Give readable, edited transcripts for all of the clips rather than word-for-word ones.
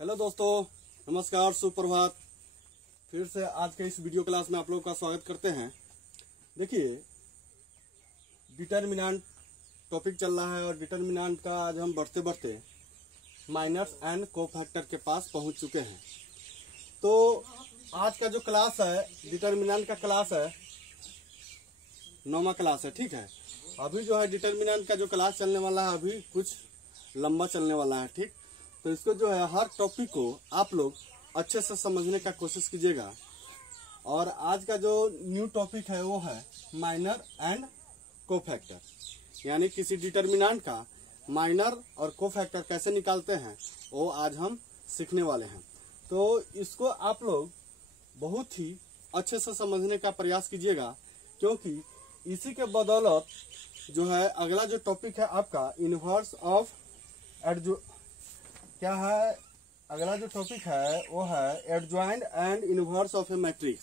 Hello दोस्तों, नमस्कार, सुप्रभात। फिर से आज के इस वीडियो क्लास में आप लोगों का स्वागत करते हैं। देखिए, डिटर्मिनेंट टॉपिक चल रहा है और डिटर्मिनेंट का आज हम बढ़ते बढ़ते माइनर्स एंड कोफैक्टर के पास पहुंच चुके हैं। तो आज का जो क्लास है, डिटर्मिनेंट का क्लास है, 9वां क्लास है। ठीक है, अभी जो है डिटर्मिनेंट का जो क्लास चलने वाला है अभी कुछ लंबा चलने वाला है। ठीक, तो इसको जो है हर टॉपिक को आप लोग अच्छे से समझने का कोशिश कीजिएगा। और आज का जो न्यू टॉपिक है वो है माइनर एंड कोफैक्टर, यानी किसी डिटर्मिनेंट का माइनर और कोफैक्टर कैसे निकालते हैं वो आज हम सीखने वाले हैं। तो इसको आप लोग बहुत ही अच्छे से समझने का प्रयास कीजिएगा, क्योंकि इसी के बदौलत जो है अगला जो टॉपिक है आपका इनवर्स ऑफ क्या है, अगला जो टॉपिक है वो है adjoint and inverse of A matrix,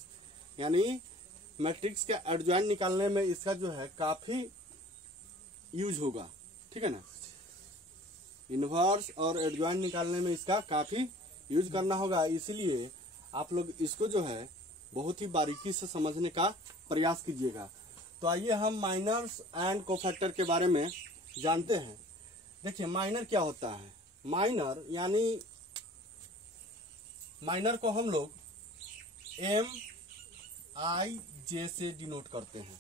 यानी मैट्रिक्स के एडजॉइंट निकालने में इसका जो है काफी यूज होगा। ठीक है ना, इनवर्स और एडजॉइंट निकालने में इसका काफी यूज करना होगा, इसलिए आप लोग इसको जो है बहुत ही बारीकी से समझने का प्रयास कीजिएगा। तो आइए हम माइनर्स एंड कोफैक्टर के बारे में जानते हैं। देखिए, माइनर क्या होता है। माइनर यानी माइनर को हम लोग MIJ से डिनोट करते हैं।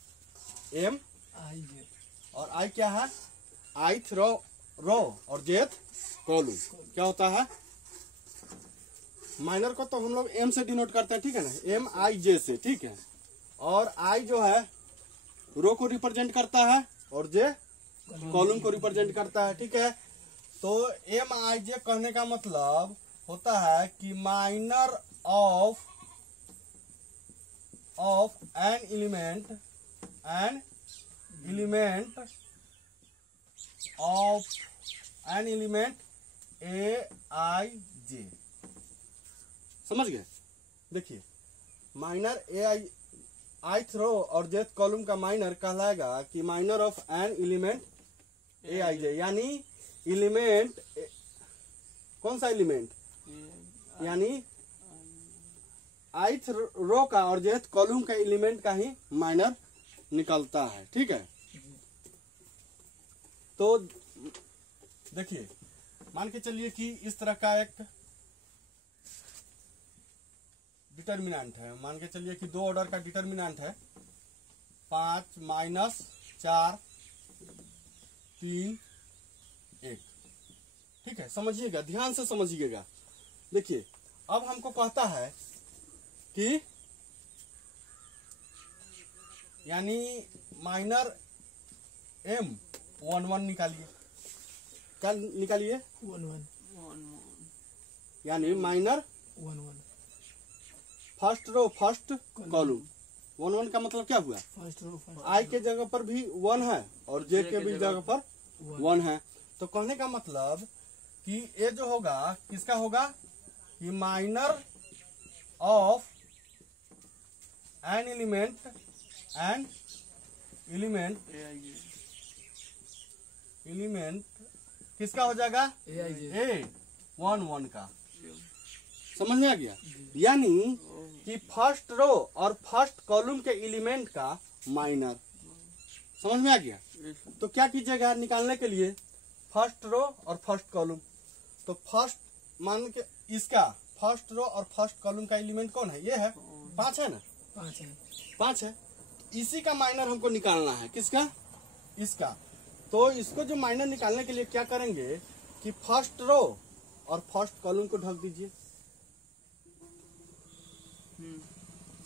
MIJ और I क्या है, ith रो और jth कॉलम क्या होता है। माइनर को तो हम लोग M से डिनोट करते हैं, ठीक है ना, MIJ से। ठीक है, और I जो है रो को रिप्रेजेंट करता है और J कॉलम को रिप्रेजेंट करता है। ठीक है, तो MIJ कहने का मतलब होता है कि minor of an element of an element AIJ। समझ गए। देखिए, माइनर ith रो और jth कॉलम का माइनर कहलाएगा कि minor of an element AIJ, यानी एलिमेंट कौन सा एलिमेंट, यानी ith रो का और jth कॉलम का एलिमेंट का ही माइनर निकलता है। ठीक है, तो देखिए, मान के चलिए कि इस तरह का एक डिटर्मिनेंट है। मान के चलिए कि 2 ऑर्डर का डिटर्मिनेंट है, 5 - 4 3 1। ठीक है, समझिएगा, ध्यान से समझिएगा। देखिए, अब हमको कहता है कि यानी माइनर M11 निकालिए। क्या निकालिए, 11, यानी minor 11 first row first column. 11 का मतलब क्या हुआ, फर्स्ट रो I के जगह पर भी 1 है और J के भी जगह पर 1 है। तो कहने का मतलब कि ये जो होगा किसका होगा, कि माइनर ऑफ एन एलिमेंट किसका हो जाएगा, A11 का। समझ में आ गया, यानी कि फर्स्ट रो और फर्स्ट कॉलम के एलिमेंट का माइनर। समझ में आ गया। तो क्या कीजिएगा निकालने के लिए, फर्स्ट रो और फर्स्ट कॉलम। तो फर्स्ट मान के इसका फर्स्ट रो और फर्स्ट कॉलम का एलिमेंट कौन है, ये है 5 है ना, 5 है। इसी का माइनर हमको निकालना है, किसका, इसका। तो इसको जो माइनर निकालने के लिए क्या करेंगे कि फर्स्ट रो और फर्स्ट कॉलम को ढक दीजिए।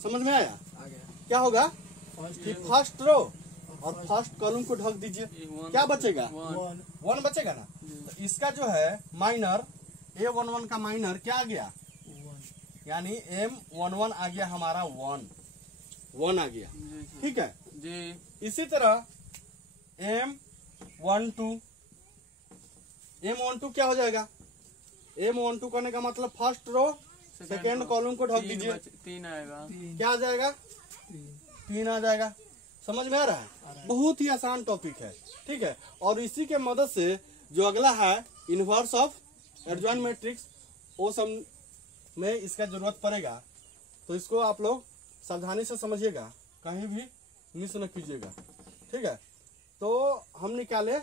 समझ में आया, क्या होगा कि फर्स्ट रो और फर्स्ट कॉलम को ढक दीजिए। क्या बचेगा, 1 बचेगा ना। तो इसका जो है माइनर A11 का माइनर क्या आ गया, 1, यानी M11 आ गया हमारा 1 आ गया। ठीक है जी। इसी तरह M12 क्या हो जाएगा, M12 करने का मतलब फर्स्ट रो सेकेंड कॉलम को ढक दीजिए, 3 आएगा। क्या आ जाएगा, 3 आ जाएगा। समझ में आ रहा है, बहुत ही आसान टॉपिक है। ठीक है, और इसी के मदद से जो अगला है इनवर्स ऑफ एडजॉइंट मैट्रिक्स, वो सब में इसका जरूरत पड़ेगा, तो इसको आप लोग सावधानी से समझिएगा, कहीं भी मिस न कीजिएगा। ठीक है, तो हम निकाले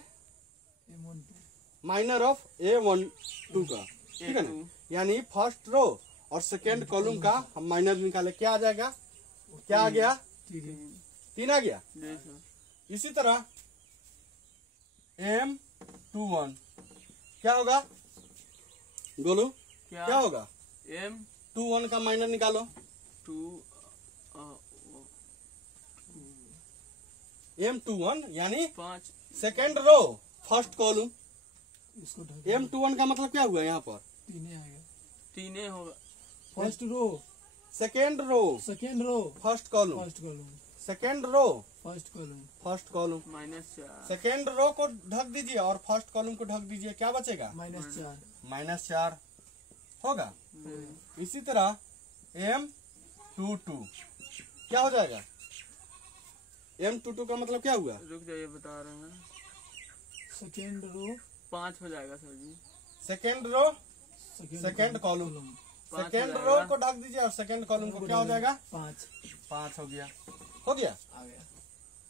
माइनर ऑफ A12 का, ठीक है ना, यानी फर्स्ट रो और सेकेंड कॉलम का हम माइनर निकाले। क्या आ जाएगा, क्या आ गया, 3 आ गया। इसी तरह M21 क्या होगा, बोलो क्या होगा, M21 का माइनर निकालो। M21 यानी 5 second row first column. M21 का मतलब क्या हुआ, यहाँ पर तीन होगा, first row second row first column, second row first column -4, second row को ढक दीजिए और फर्स्ट कॉलम को ढक दीजिए, क्या बचेगा, -4 होगा। इसी तरह M22 क्या हो जाएगा, M22 का मतलब क्या हुआ, रुक जाइए बता रहे हैं, सेकेंड रो 5 हो जाएगा sir ji, second row second column, second row को ढक दीजिए और सेकेंड कॉलम को क्या हो जाएगा, 5 हो गया, हो गया, आ गया।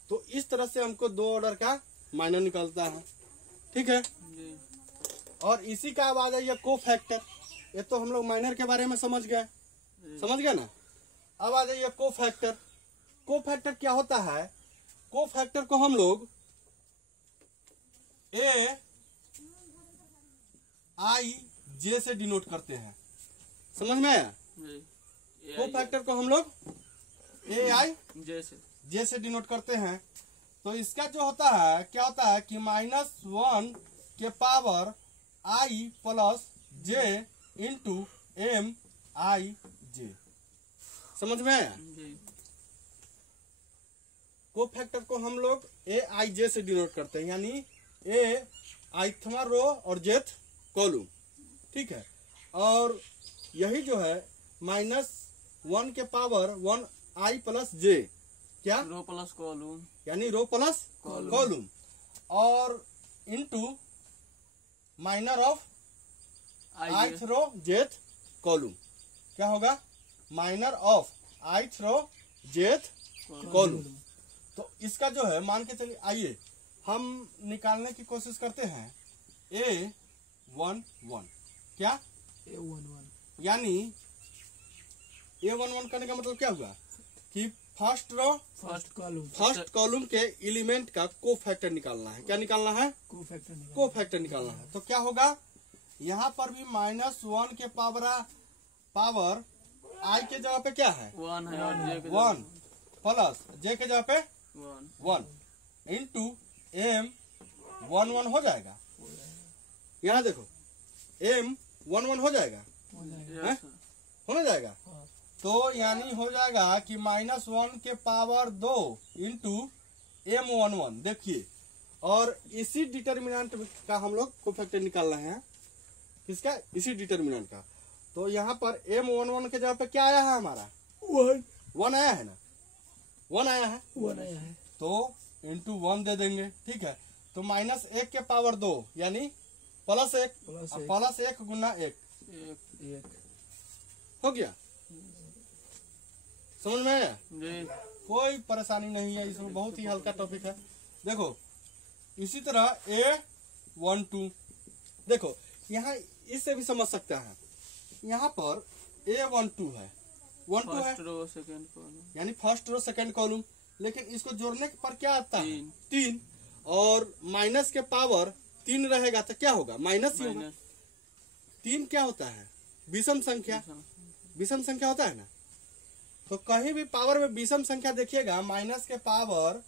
तो इस तरह से हमको 2 ऑर्डर का माइनर निकलता है। ठीक है, और इसी का अब आ जाइए को फैक्टर। ये तो हम लोग माइनर के बारे में समझ गए ना। अब आ जाइए को फैक्टर। को फैक्टर क्या होता है, को फैक्टर को हम लोग AIJ से डिनोट करते हैं, समझ में आया। को फैक्टर को हम लोग AIJ से डिनोट करते हैं। तो इसका जो होता है क्या होता है कि -1 के power I plus J into MIJ, समझ में आया। को फैक्टर को हम लोग AIJ से डिनोट करते हैं, यानी ith रो और jth कॉलम। ठीक है, और यही जो है -1 के पावर 1 I प्लस J, क्या, रो प्लस कॉलम, यानी रो प्लस कॉलम, और into minor of ith row jth column, क्या होगा, minor of ith row jth column. तो इसका जो है मान के चलिए, आइए हम निकालने की कोशिश करते हैं A11, क्या, A11, यानी A11 करने का मतलब क्या हुआ कि फर्स्ट रो फर्स्ट कॉलम के एलिमेंट का को फैक्टर निकालना है। क्या निकालना है, को फैक्टर निकालना है। तो क्या होगा, यहाँ पर भी -1 के पावर I के जगह पे क्या है, 1 है, और J के 1 प्लस J के जगह पे 1 इंटू M11 हो जाएगा। यहाँ देखो M11 हो जाएगा, होना जाएगा। तो यानी हो जाएगा कि -1 के पावर 2 इंटू M11। देखिए, और इसी डिटर्मिनेंट का हम लोग को फैक्टर निकाल रहे हैं, किसका, इसी डिटर्मिनेंट का। तो यहाँ पर M11 के जगह पे क्या आया है, हमारा 1 आया है ना, 1 आया है, तो इंटू 1 दे देंगे। ठीक है, तो -1 के पावर 2 यानी +1 गुना 1 हो गया, समझ में आया। कोई परेशानी नहीं है इसमें, बहुत ही हल्का टॉपिक है। देखो इसी तरह A12, देखो यहाँ इससे भी समझ सकते हैं। यहाँ पर A12 है, 12 है यानी फर्स्ट रो सेकेंड कॉलम, लेकिन इसको जोड़ने पर क्या आता है, 3, और माइनस के पावर 3 रहेगा तो क्या होगा, माइनस ही होगा। 3 क्या होता है, विषम संख्या, विषम संख्या होता है ना। तो कहीं भी पावर में विषम संख्या देखिएगा, माइनस के पावर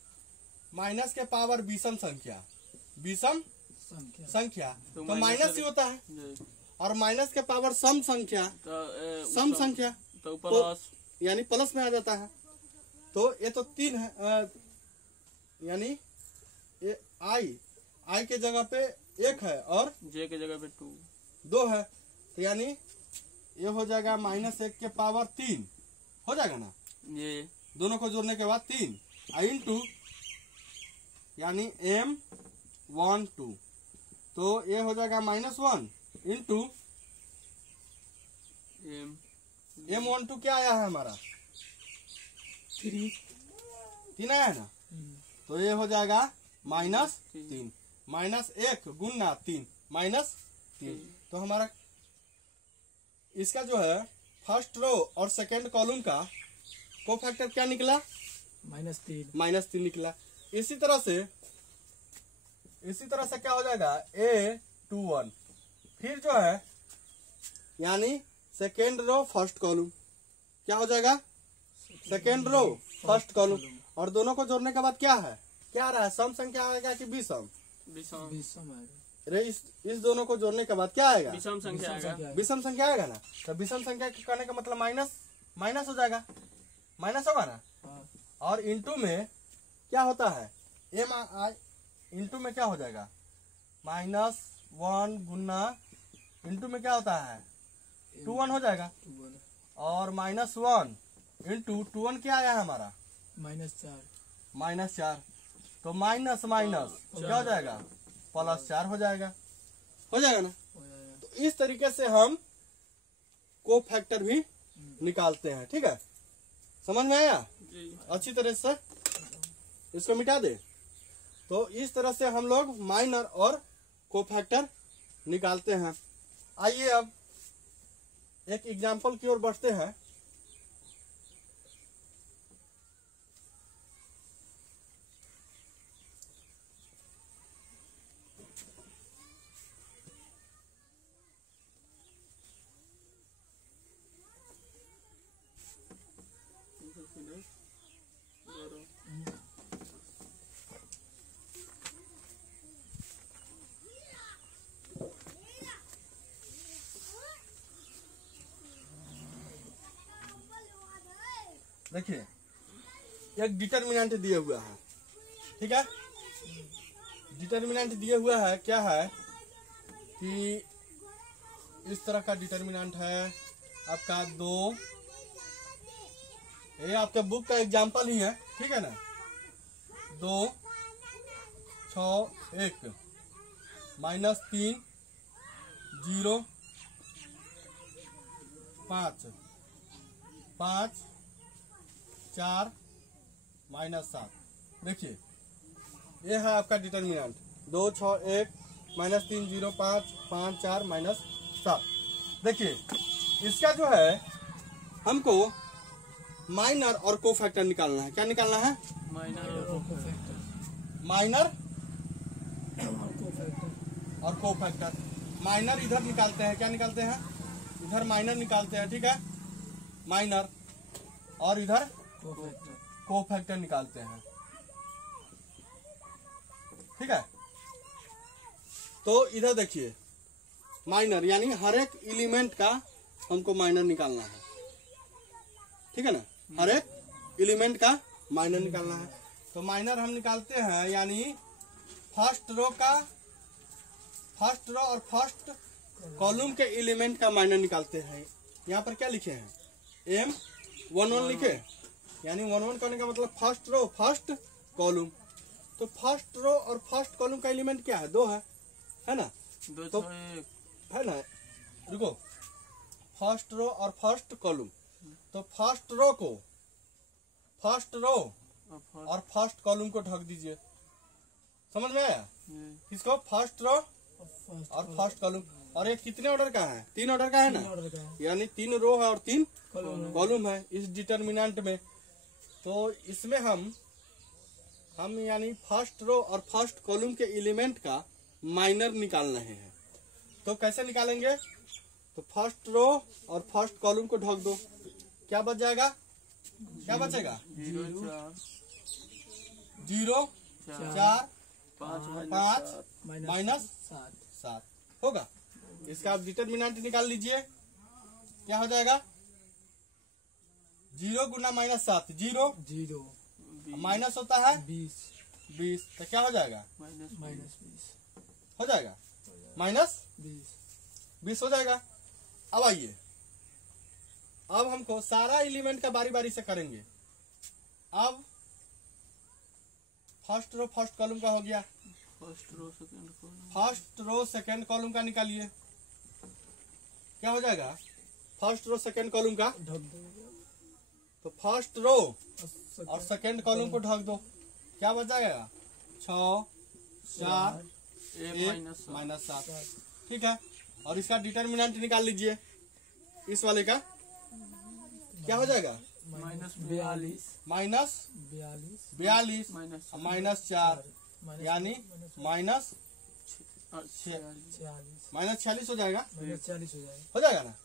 विषम संख्या तो माइनस ही होता है, और माइनस के पावर सम संख्या तो प्लस, यानी प्लस में आ जाता है। तो ये तो 3 है, यानी आई के जगह पे 1 है और J के जगह पे 2 है, तो यानी ये हो जाएगा -1 के पावर 3 हो जाएगा ना, ये दोनों को जोड़ने के बाद 3 इंटू यानी M12, तो ये हो जाएगा -1 इंटू M12 क्या आया है हमारा 3। 3 आया है ना, तो ये हो जाएगा -3 -1 गुना 3 -3। तो हमारा इसका जो है फर्स्ट रो और सेकेंड कॉलम का कोफैक्टर क्या निकला -3 निकला। इसी तरह से क्या हो जाएगा A21, फिर जो है यानी सेकेंड रो फर्स्ट कॉलम क्या हो जाएगा सेकेंड रो फर्स्ट कॉलम, और दोनों को जोड़ने के बाद क्या है, क्या आ रहा है, सम संख्या आएगा कि विषम, अरे इस दोनों को जोड़ने के बाद क्या आएगा, विषम संख्या आएगा। विषम संख्या आएगा ना, तो विषम संख्या करने का मतलब माइनस हो जाएगा, माइनस होगा ना। और इंटू में क्या होता है MI, इंटू में क्या हो जाएगा -1 गुना इंटू में क्या होता है 21 हो जाएगा, और -1 इंटू 21 क्या आया है हमारा -4, तो माइनस क्या हो जाएगा +4 हो जाएगा ना। तो इस तरीके से हम कोफैक्टर भी निकालते हैं, ठीक है, समझ में आया अच्छी तरह से, इसको मिटा दे। तो इस तरह से हम लोग माइनर और कोफैक्टर निकालते हैं। आइए अब एक एग्जाम्पल की ओर बढ़ते हैं। देखिए एक डिटर्मिनेंट दिया हुआ है, ठीक है, डिटर्मिनेंट दिया हुआ है, क्या है कि इस तरह का डिटर्मिनेंट है आपका 2, ये आपके बुक का एग्जाम्पल ही है, ठीक है ना, 2 6 1 -3 0 5 5 4 -7। देखिए ये है आपका डिटर्मिनेंट 2 6 1 -3 0 5 5 4 -7। देखिए इसका जो है हमको माइनर और कोफैक्टर निकालना है। क्या निकालना है, माइनर और कोफैक्टर। माइनर इधर निकालते हैं, क्या निकालते हैं, इधर माइनर निकालते हैं, ठीक है, माइनर, और इधर कोफैक्टर निकालते हैं, ठीक है। तो इधर देखिए माइनर यानी हर एक एलिमेंट का हमको माइनर निकालना है, ठीक है ना, हर एक एलिमेंट का माइनर निकालना है। तो माइनर हम निकालते हैं यानी फर्स्ट रो और फर्स्ट कॉलम के एलिमेंट का माइनर निकालते हैं। यहाँ पर क्या लिखे हैं M11 लिखे, यानी 11 करने का मतलब फर्स्ट रो फर्स्ट कॉलम। तो फर्स्ट रो और फर्स्ट कॉलम का एलिमेंट क्या है, 2 है ना, तो है ना, रुको, फर्स्ट रो और फर्स्ट कॉलम, तो फर्स्ट रो और फर्स्ट कॉलम को ढक दीजिए, समझ में आया, किसको, फर्स्ट रो और फर्स्ट कॉलम। और ये कितने ऑर्डर का है, 3 ऑर्डर का है ना, यानी 3 रो है और 3 कॉलम है इस डिटर्मिनेंट में। तो इसमें हम यानी फर्स्ट रो और फर्स्ट कॉलम के एलिमेंट का माइनर निकाल रहे हैं। तो कैसे निकालेंगे, तो फर्स्ट रो और फर्स्ट कॉलम को ढक दो, क्या बच जाएगा, क्या बचेगा 0 4 5 -7 होगा। इसका आप डिटर्मिनेंट निकाल लीजिए, क्या हो जाएगा 0 गुना -7 0 माइनस होता है 20, तो क्या हो जाएगा -20 हो जाएगा, -20 हो जाएगा। अब आइए, अब हमको सारा एलिमेंट का बारी बारी से करेंगे। अब फर्स्ट रो फर्स्ट कॉलम का हो गया, फर्स्ट रो सेकेंड कॉलम का निकालिए, क्या हो जाएगा फर्स्ट रो सेकंड कॉलम का, ढक दो तो फर्स्ट रो और और सेकंड कॉलम को ढक दो। क्या बचाएगा? 6 4 1 -7। ठीक है, और इसका डिटर्मिनेंट निकाल लीजिए। इस वाले का क्या हो जाएगा? -42 -42 -4 यानी -46 हो जाएगा। -40 हो जाएगा ना।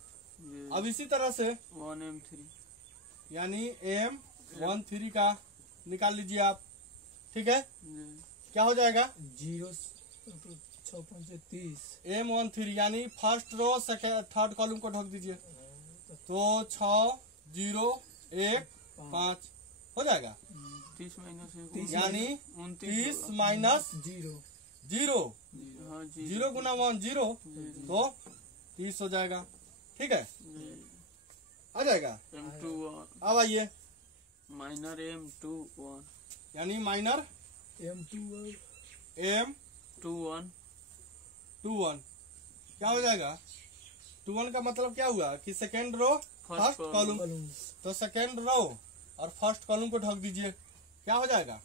अब इसी तरह से 1m3 यानी M13 का निकाल लीजिए आप। ठीक है, क्या हो जाएगा? 0 6 5 30 M13 यानी first row second third column को ढक दीजिए, तो 6 0 1 5 हो जाएगा। 30 -1 यानी 30 माइनस 0 0 गुना 1 0 तो 30 हो जाएगा। ठीक है, आ जाएगा। M21 अब आइए, माइनर M21 यानी माइनर M21 क्या हो जाएगा? 21 का मतलब क्या हुआ कि सेकेंड रो फर्स्ट कॉलम, तो सेकेंड रो और फर्स्ट कॉलम को ढक दीजिए। क्या हो जाएगा?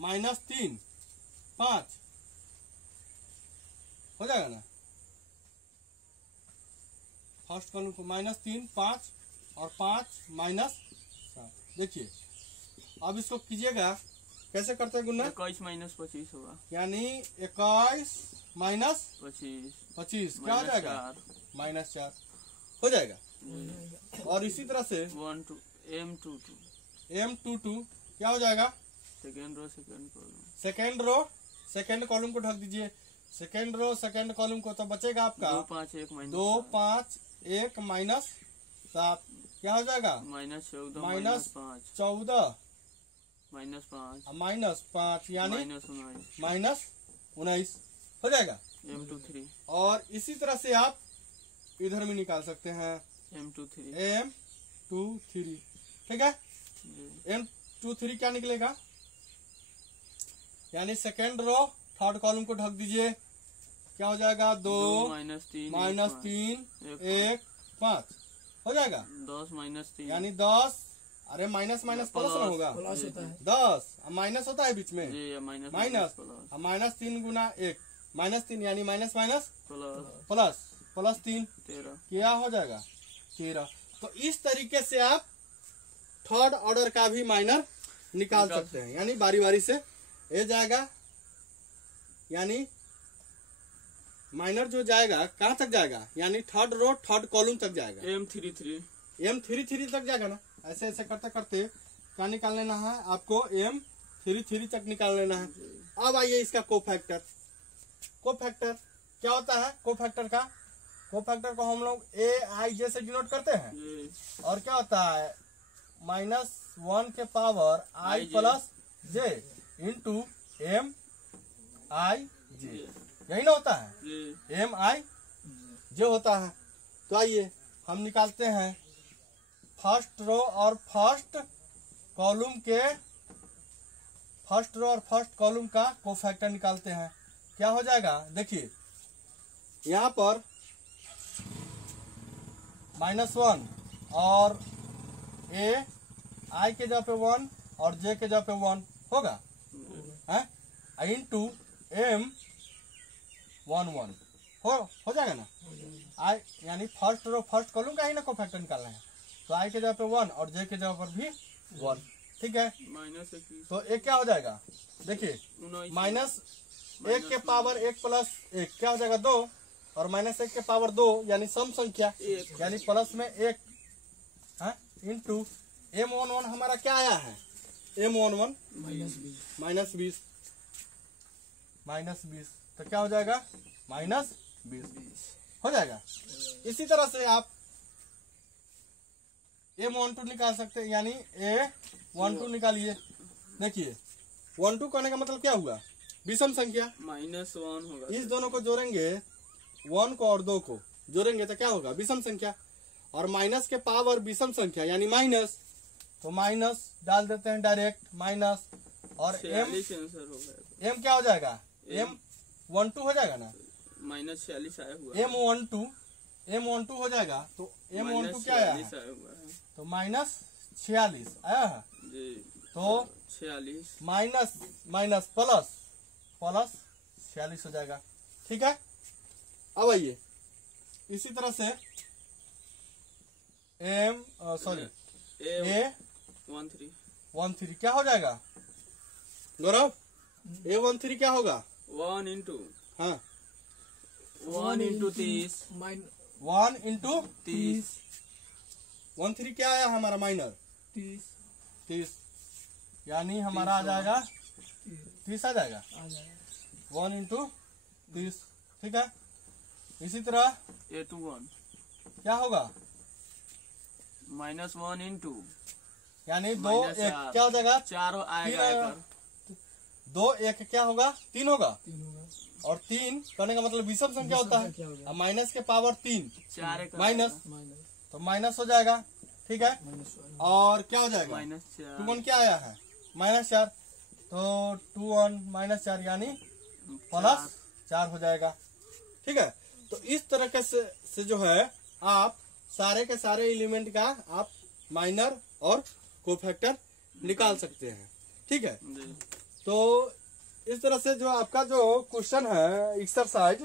-3 5 हो जाएगा ना। फर्स्ट कॉलम को -3 5 और 5 -7। देखिए, अब इसको कीजिएगा, कैसे करते हैं गुन्ना? 21 -25 होगा, यानी 21 माइनस 25 क्या हो जाएगा? -4 हो जाएगा। और इसी तरह से M22 क्या हो जाएगा? Second row second column, second row second column को ढक दीजिए। सेकेंड रो सेकेंड कॉलम को तो बचेगा आपका 2 5 1 2 5 1 -7 क्या हो जाएगा? -14 -14 -5 -5 यानी -19 -19 हो जाएगा। M23 और इसी तरह से आप इधर भी निकाल सकते हैं M23 ठीक है। M23 क्या निकलेगा? यानी सेकेंड रो थर्ड कॉलम को ढक दीजिए। क्या हो जाएगा? 2 -3 1 5 हो जाएगा। 10 -3 यानी 10, अरे माइनस माइनस प्लस ना होगा, 10 माइनस होता है बीच में, माइनस 3 गुना 1 -3 यानी माइनस प्लस 3 क्या हो जाएगा? 13। तो इस तरीके से आप थर्ड ऑर्डर का भी माइनर निकाल सकते हैं। यानी बारी बारी से ये जाएगा, यानी माइनर जो जाएगा कहाँ तक जाएगा? यानी थर्ड रो थर्ड कॉलम तक जाएगा, M33 तक जाएगा ना। ऐसे ऐसे करते करते क्या निकाल लेना है आपको? M33 तक निकाल लेना है। अब आइए इसका कोफैक्टर क्या होता है? कोफैक्टर को हम लोग AIJ से डिनोट करते हैं। और क्या होता है? -1 के power I plus J into MIJ, यही ना होता है? MIJ होता है। तो आइए हम निकालते हैं फर्स्ट रो और फर्स्ट कॉलम का कोफैक्टर निकालते हैं। क्या हो जाएगा? देखिए यहाँ पर -1 और I के जगह पे 1 और J के जगह पे 1 होगा है इंटू M11 हो जाएगा ना। I यानी फर्स्ट रो फर्स्ट कॉलम का ही ना कोफैक्टर निकालना है, तो I के जगह पे 1 और J के जगह पर भी 1। ठीक है, तो एक क्या हो जाएगा? देखिए -1 के पावर 1 प्लस 1 क्या हो जाएगा? 2 और -1 के पावर 2 यानी सम संख्या यानी प्लस में 1 इंटू M11 हमारा क्या आया है? M11 -20 तो क्या हो जाएगा? -20 हो जाएगा। इसी तरह से आप M12 निकाल सकते हैं, यानी A12 निकालिए। देखिए 12 करने का मतलब क्या हुआ? विषम संख्या -1 होगा। इस दोनों को जोड़ेंगे, 1 को और 2 को जोड़ेंगे तो क्या होगा? विषम संख्या। और माइनस के पावर विषम संख्या यानी माइनस, तो माइनस डाल देते हैं डायरेक्ट माइनस। और M क्या हो जाएगा? M12 हो जाएगा ना। -46 आया हुआ। M12 M12 हो जाएगा, तो M12 क्या आया है? तो -46 आया है जी। तो 46 माइनस माइनस प्लस 46 हो जाएगा। ठीक है, अब आइए इसी तरह से A 13 क्या हो जाएगा गौरव? A13 क्या होगा? 1 इंटू हाँ 1 इंटू 30 1 इंटू 30 13 क्या आया हमारा माइनर? 30 यानी हमारा आ जाएगा 30 आ जाएगा 1 इंटू 30। ठीक है, इसी तरह A21 क्या होगा? -1 इंटू यानी 2 माइनस 1 चार। क्या हो जाएगा? 4 आएगा तीन आएगा। एकर। 2 1 क्या होगा? 3 होगा। और 3 करने का मतलब विषम संख्या होता है, और माइनस के पावर 3 4 एकर माइनस, तो माइनस हो जाएगा। ठीक है, और क्या हो जाएगा? -4 2 1 क्या आया है? -4, तो 2 1 -4 यानी +4 हो जाएगा। ठीक है, तो इस तरह से जो है आप सारे के सारे एलिमेंट का आप माइनर और कोफैक्टर निकाल सकते हैं। ठीक है, जी। तो इस तरह से जो आपका जो क्वेश्चन है एक्सरसाइज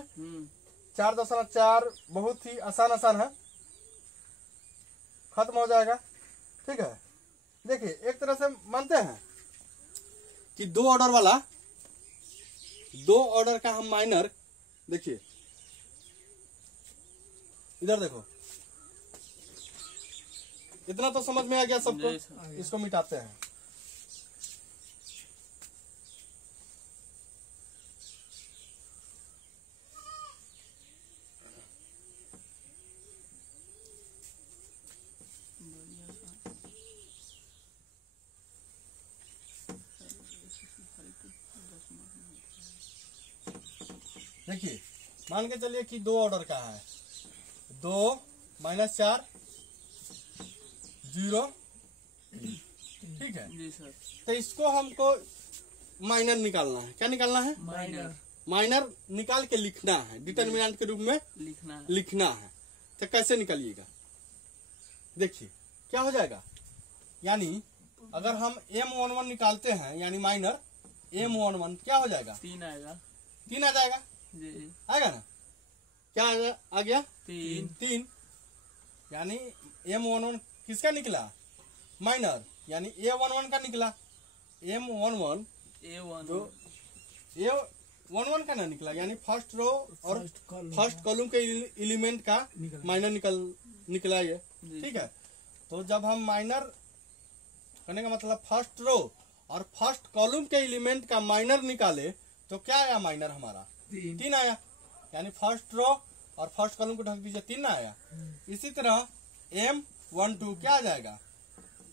4.4 बहुत ही आसान है, खत्म हो जाएगा। ठीक है, देखिए एक तरह से मानते हैं कि 2 ऑर्डर का हम माइनर, देखिए इधर देखो, इतना तो समझ में आ गया सबको। जी सर। इसको मिटाते हैं। देखिए मान के चलिए कि 2 ऑर्डर का है, 2 -4 0। ठीक है, जी सर। तो इसको हमको माइनर निकालना है। क्या निकालना है? माइनर निकाल के लिखना है, डिटर्मिनेंट के रूप में लिखना है। तो कैसे निकालिएगा? देखिए क्या हो जाएगा, यानी अगर हम M11 निकालते हैं यानी माइनर M11 क्या हो जाएगा? 3 आएगा। 3 आ जाएगा। जी। आएगा ना? क्या आ गया? 3। यानी M11 किसका निकला? माइनर, यानी A11 का निकला। M11 जो A11 का ना निकला, यानी फर्स्ट रो और फर्स्ट कॉलम के एलिमेंट का माइनर निकला ये। ठीक है, तो जब हम माइनर करने का मतलब फर्स्ट रो और फर्स्ट कॉलम के एलिमेंट का माइनर निकाले तो क्या आया? माइनर हमारा 3 आया, यानी फर्स्ट रो और फर्स्ट कॉलम को ढक दीजिए, 3 आया। इसी तरह M12 क्या आ जाएगा?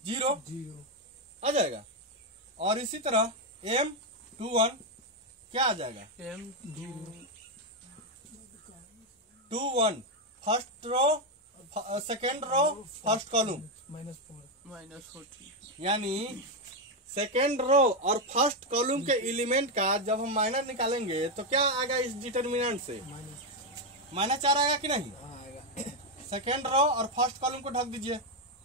0 आ जाएगा। और इसी तरह M21 क्या आ जाएगा? M21 first row second row first column -40 यानी सेकेंड रो और फर्स्ट कॉलम के एलिमेंट का जब हम माइनर निकालेंगे तो क्या आएगा? इस डिटर्मिनेंट से -4 आएगा कि नहीं? सेकेंड रो और फर्स्ट कॉलम को ढक दीजिए,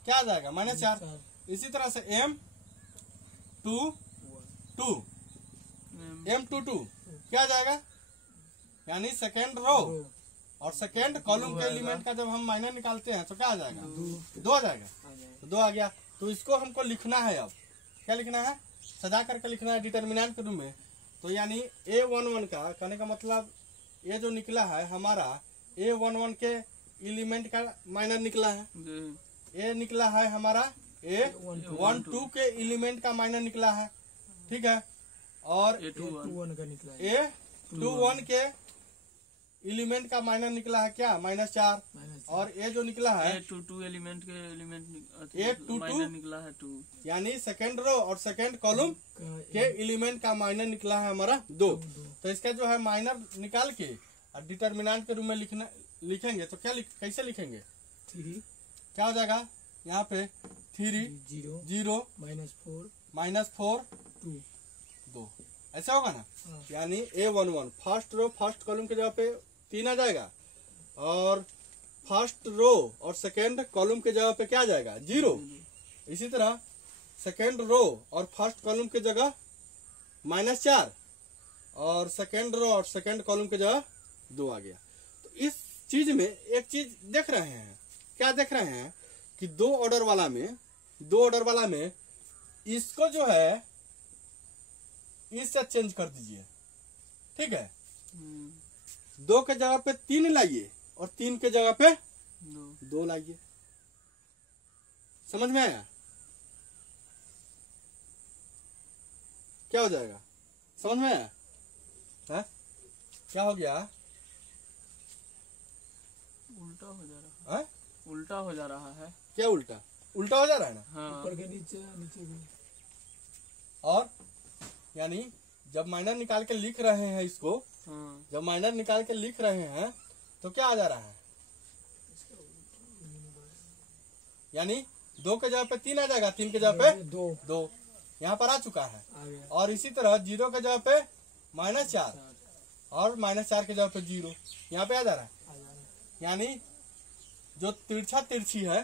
क्या आ जाएगा? -4। इसी तरह से M22 क्या आ जाएगा? यानी सेकेंड रो और सेकेंड कॉलम के एलिमेंट का जब हम माइनर निकालते हैं तो क्या आ जाएगा? 2 आ जाएगा। तो 2 आ गया, तो इसको हमको लिखना है। अब क्या लिखना है? सजा करके लिखना है डिटर्मिनेंट के रूप में। तो यानी A11 का कहने का मतलब ये जो निकला है हमारा A11 के एलिमेंट का माइनर निकला है। ये निकला है हमारा A12 के एलिमेंट का माइनर निकला है। ठीक है, और A21 के एलिमेंट का माइनर निकला है क्या? -4। और ये जो निकला है A22 एलिमेंट A22 निकला है 2, यानी सेकेंड रो और सेकेंड कॉलम के एलिमेंट का माइनर निकला है हमारा 2। तो इसका जो है माइनर निकाल के और डिटर्मिनेंट के रूप में लिखेंगे तो क्या कैसे लिखेंगे? 3 क्या हो जाएगा? यहाँ पे 3 0 -4 2 ऐसा होगा ना? यानी A11 first row first column के जगह पे 3 आ जाएगा और फर्स्ट रो और सेकेंड कॉलम के जगह पे क्या आ जाएगा? 0। इसी तरह सेकेंड रो और फर्स्ट कॉलम के जगह -4 और सेकेंड रो और सेकेंड कॉलम के जगह 2 आ गया। तो इस चीज में एक चीज देख रहे हैं, क्या देख रहे हैं कि दो ऑर्डर वाला में इसको जो है इससे चेंज कर दीजिए, ठीक है। 2 के जगह पे 3 लाइए और 3 के जगह पे 2 लाइए। समझ में आया? क्या हो जाएगा? समझ में आया? है? क्या हो गया? उल्टा हो जा रहा है। है? उल्टा हो जा रहा है। क्या उल्टा? उल्टा हो जा रहा है ना? हाँ। ऊपर के नीचे नीचे भी। और यानी जब माइनर निकाल के लिख रहे हैं इसको, हाँ। जब माइनर निकाल के लिख रहे हैं तो क्या आ जा रहा है? यानी 2 के जगह पे 3 आ जाएगा, 3 के जगह पे 2 यहाँ पर आ चुका है। आ गया। और इसी तरह 0 के जगह पे -4 और -4 के जगह पे 0 यहाँ पे आ जा रहा है। आ गया। यानी जो तिरछी है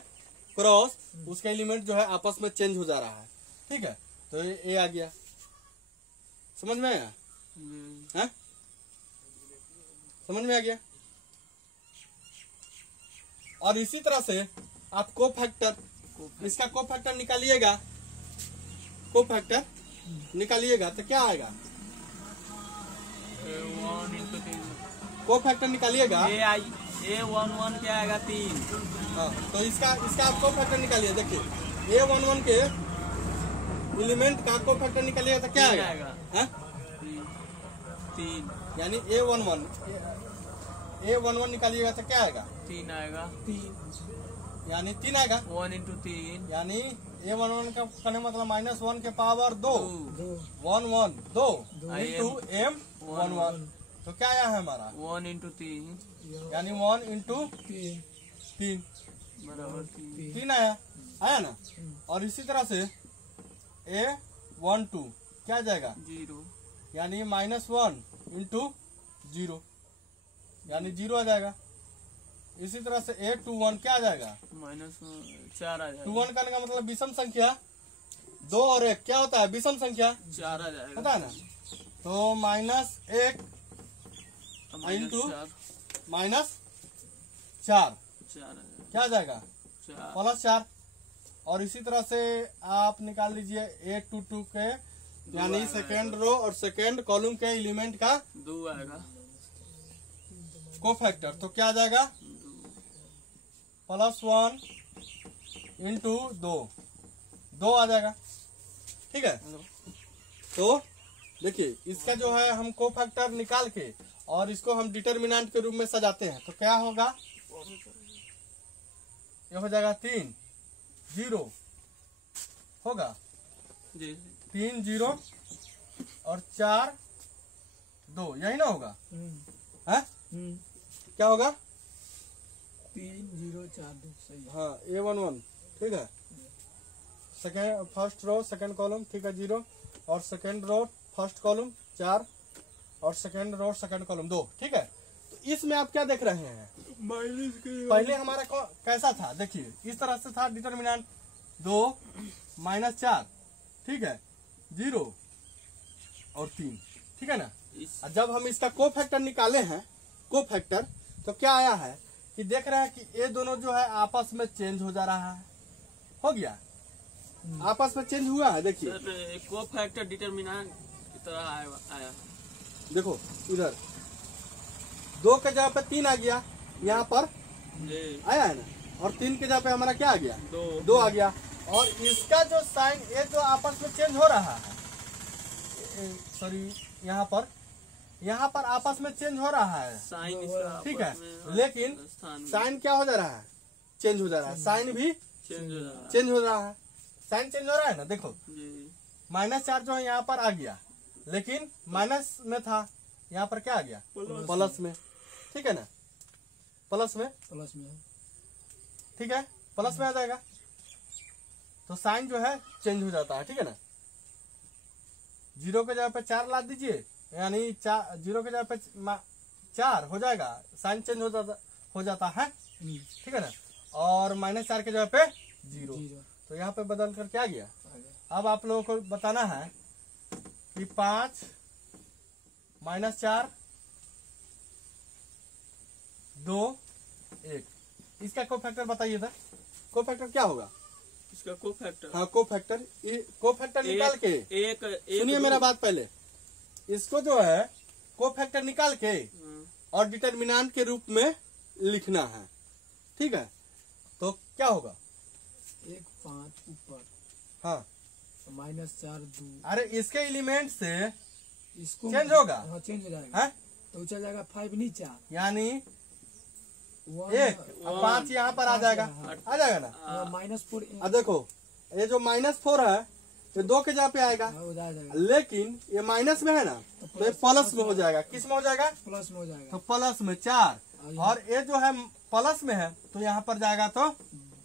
क्रॉस, उसका एलिमेंट जो है आपस में चेंज हो जा रहा है, ठीक है। तो ये आ गया। समझ में आया? हैं? समझ में आ गया? और इसी तरह से आप कोफैक्टर, इसका कोफैक्टर निकालिएगा, कोफैक्टर निकालिएगा तो क्या आएगा? 1 × 3। कोफैक्टर निकालिएगा। A11 क्या आएगा? 3। हाँ, तो इसका आप कोफैक्टर निकालिए। देखिए A11 के एलिमेंट का कोफैक्टर निकालिएगा तो क्या आएगा? हैं? 3। यानी A11 निकालिएगा तो क्या आएगा? 3 आएगा। 3 यानी 3 आएगा। 1 × 3। यानी A11 का कहने मतलब -1 के पावर 2 2 1 2 दो। इंटू M11 तो क्या आया है हमारा? 1 × 3 यानी 1 इंटू 3 बराबर 3। 3 आया ना। और इसी तरह से A12 क्या आ जाएगा? 0। यानी -1 इंटू 0 यानी 0 आ जाएगा। इसी तरह से A21 क्या आ जाएगा? -4 आ जाएगा। 21 करने का मतलब विषम संख्या 2 और 1 क्या होता है? विषम संख्या 4 आ जाएगा। होता है ना। तो -1 इंटू -4 4 आ जाएगा। क्या आ जाएगा? 4। +4। और इसी तरह से आप निकाल लीजिए A22 के, यानी सेकेंड रो और सेकेंड कॉलम के एलिमेंट का 2 आएगा। कोफैक्टर तो क्या आ जाएगा? 1 इंटू 2 आ जाएगा, ठीक है। तो देखिए इसका जो है हम कोफैक्टर निकाल के और इसको हम डिटर्मिनेंट के रूप में सजाते हैं तो क्या होगा? ये हो जाएगा 3 0 होगा, जी। 3 0 और 4 2, यही ना होगा? है? क्या होगा? 3 0 4 2 सही है। हाँ A11 ठीक है। Second first row second column ठीक है 0 और सेकेंड रो फर्स्ट कॉलम 4 और सेकेंड रो सेकेंड कॉलम 2, ठीक है। तो इसमें आप क्या देख रहे हैं? माइनस के पहले हमारा कैसा था? देखिए इस तरह से था डिटर्मिनेंट 2 -4 ठीक है 0 और 3, ठीक है ना। और जब हम इसका कोफैक्टर निकाले हैं, कोफैक्टर तो क्या आया है कि देख रहे हैं कि ये दोनों जो है आपस में चेंज हो जा रहा है। हो गया, आपस में चेंज हुआ है। देखिए सर कोफैक्टर डिटरमिनेंट की तरह आया। देखो इधर 2 के जगह पे 3 आ गया, यहाँ पर जी। आया है ना। और 3 के जगह पे हमारा क्या आ गया? 2 आ गया। और इसका जो साइन ये जो आपस में चेंज हो रहा है, सॉरी यहाँ पर आपस में चेंज हो रहा है, साइन इसका ठीक है। आपस में लेकिन स्थान में साइन क्या हो जा रहा है? चेंज हो जा रहा है। साइन भी चेंज हो रहा है। चेंज हो रहा है। साइन चेंज हो रहा है ना। देखो जी। -4 जो है यहाँ पर आ गया, लेकिन माइनस में था, यहाँ पर क्या आ गया? प्लस में, ठीक है ना। प्लस में ठीक है, प्लस में आ जाएगा। तो साइन जो है चेंज हो जाता है, ठीक है ना। 0 के जगह पे 4 ला दीजिए, यानी 0 के जगह पे 4 हो जाएगा, साइन चेंज हो जाता है, ठीक है ना, और -4 के जगह पे 0, 0 तो यहाँ पे बदल कर क्या गया। आ गया। अब आप लोगों को बताना है कि 5 -4 2 1, इसका कोफैक्टर बताइए था। कोफैक्टर क्या होगा इसका को फैक्टर हाँ कोफैक्टर, कोफैक्टर निकाल के एक सुनिए मेरा बात पहले, इसको जो है कोफैक्टर निकाल के और डिटर्मिनेंट के रूप में लिखना है, ठीक है। तो क्या होगा 1 5 ऊपर हाँ, -4 2, अरे इसके एलिमेंट से इसको चेंज होगा? हाँ चेंज हो जाएगा। है, तो चल जाएगा 5 नीचे, यानी 1 1 5 यहाँ पर आ जाएगा, आ जाएगा ना। -4 अब देखो ये जो -4 है ये 2 के जगह पे आएगा, हो जाएगा, लेकिन ये माइनस में है ना, तो ये प्लस में हो जाएगा। किस में हो जाएगा, प्लस में हो जाएगा। तो प्लस में 4, और ये जो है प्लस में है तो यहाँ पर जाएगा तो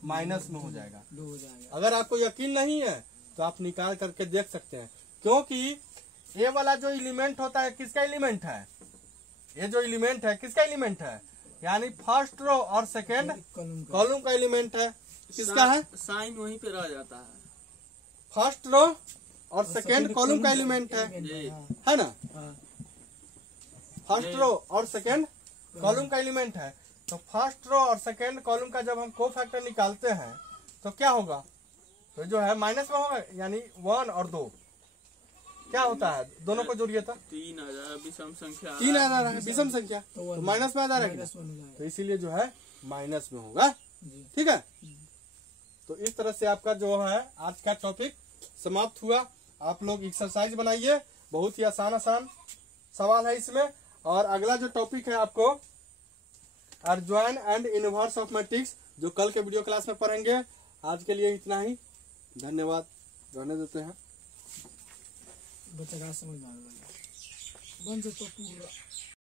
माइनस में हो जाएगा। 2 हो जाएगा। अगर आपको यकीन नहीं है तो आप निकाल करके देख सकते हैं, क्योंकि ये वाला जो एलिमेंट होता है किसका एलिमेंट है, ये जो एलिमेंट है किसका एलिमेंट है, यानी फर्स्ट रो और सेकेंड कॉलम का एलिमेंट है। किसका है, साइन वहीं पे रह जाता है। फर्स्ट रो और सेकेंड कॉलम का एलिमेंट है ना। फर्स्ट रो और सेकेंड कॉलम का एलिमेंट है, तो फर्स्ट रो और सेकेंड कॉलम का जब हम कोफैक्टर निकालते हैं तो क्या होगा, तो जो है माइनस में होगा, यानी 1 और 2 क्या होता है, दोनों को जोड़िए तो 3 आ जाएगा, विषम संख्या 3 आ रहा है, विषम संख्या, तो माइनस में आ रहा है, माइनस 1 हो जाएगा। तो इसीलिए जो है माइनस में होगा, जी। ठीक है। तो इस तरह से आपका जो है आज का टॉपिक समाप्त हुआ। आप लोग एक्सरसाइज बनाइए, बहुत ही आसान सवाल है इसमें। और अगला जो टॉपिक है आपको अर्जॉइन एंड इनवर्स ऑफ मैट्रिक्स, जो कल के वीडियो क्लास में पढ़ेंगे। आज के लिए इतना ही, धन्यवाद, रहने देते हैं। बच्चा का समझ में आ रहा है। बन से तो पूरा